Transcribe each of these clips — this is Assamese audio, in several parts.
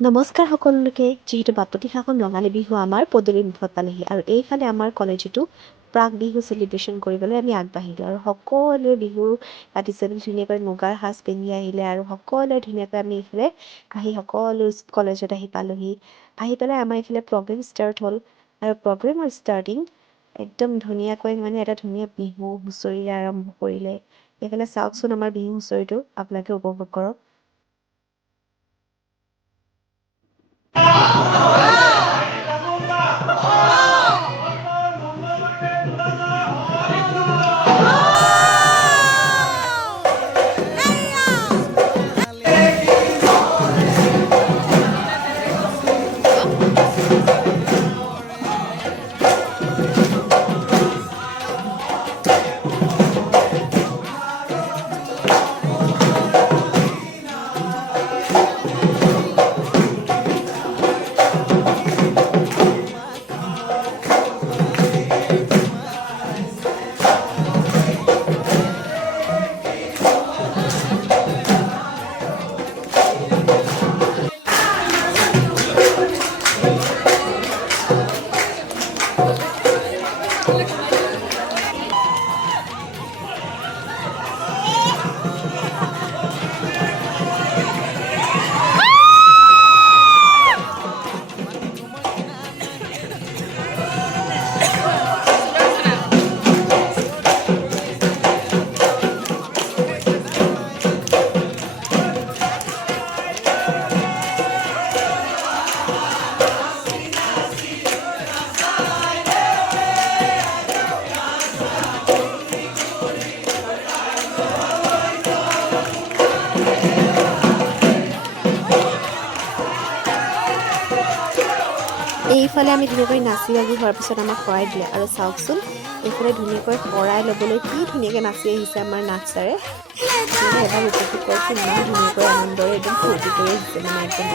নমস্কাৰ সকলোকে। যিহেতু বাপতিসাহোন ৰঙালী বিহু আমাৰ পদূলি মুখত পালেহি আৰু এইফালে আমাৰ কলেজতো প্ৰাক বিহু চেলিব্ৰেশ্যন কৰিবলৈ আমি আগবাঢ়িলোঁ আৰু সকলোৱে বিহু পাতিছে ধুনীয়াকৈ মুগাৰ সাজ পিন্ধি আহিলে আৰু সকলোৱে ধুনীয়াকৈ আমি এইফালে আহি সকলো কলেজত আহি পালোহি। আহি পেলাই আমাৰ এইফালে প্ৰগ্ৰেম ষ্টাৰ্ট হ'ল আৰু প্ৰগ্ৰেমৰ ষ্টাৰ্টিং একদম ধুনীয়াকৈ এটা ধুনীয়া বিহু হুঁচৰি আৰম্ভ কৰিলে। এইফালে চাওকচোন আমাৰ বিহু হুঁচৰিটো আপোনালোকে উপভোগ কৰক। এইফালে আমি ধুনীয়াকৈ নাচি বাগি হোৱাৰ পিছত আমাক শৰাই দিলে আৰু চাওকচোন এইফালে ধুনীয়াকৈ শৰাই ল'বলৈ কি ধুনীয়াকৈ নাচি আহিছে আমাৰ নাচাৰে। এবাৰ উপভোগ কৰকচোন, ইমান ধুনীয়াকৈ আনন্দৰে একদম ফূৰ্তি কৰি আহিছে একদম।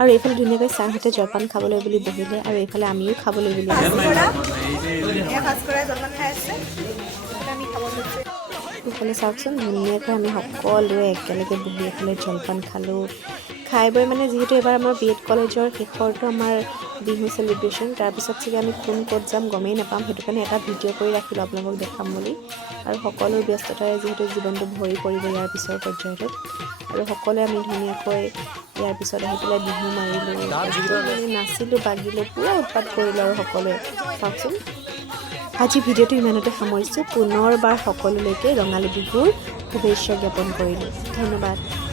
আৰু এইফালে ধুনীয়াকৈ ছাৰহঁতে জলপান খাবলৈ বুলি বহিলে আৰু এইফালে আমিও খাবলৈ বুলি এইফালে চাওকচোন ধুনীয়াকৈ আমি সকলোৱে একেলগে বহি এইফালে জলপান খালোঁ। খাই বৈ যিহেতু এইবাৰ আমাৰ বি এড কলেজৰ শেষৰটো আমাৰ বিহু চেলিব্ৰেশ্যন, তাৰপিছত চাগে আমি কোন ক'ত যাম গমেই নাপাম। সেইটো কাৰণে এটা ভিডিঅ' কৰি ৰাখিলোঁ আপোনালোকক দেখাম বুলি। আৰু সকলো ব্যস্ততাৰে যিহেতু জীৱনটো ভৰি পৰিব ইয়াৰ পিছৰ পৰ্যায়টোত, আৰু সকলোৱে আমি ধুনীয়াকৈ ইয়াৰ পিছত আহি পেলাই বিহু মাৰিলোঁ, নাচিলোঁ বাগিলোঁ, পূৰা উৎপাত কৰিলোঁ আৰু সকলোৱে। চাওকচোন আজি ভিডিঅ'টো ইমানতে সামৰিছোঁ। পুনৰবাৰ সকলোলৈকে ৰঙালী বিহুৰ শুভেচ্ছা জ্ঞাপন কৰিলোঁ। ধন্যবাদ।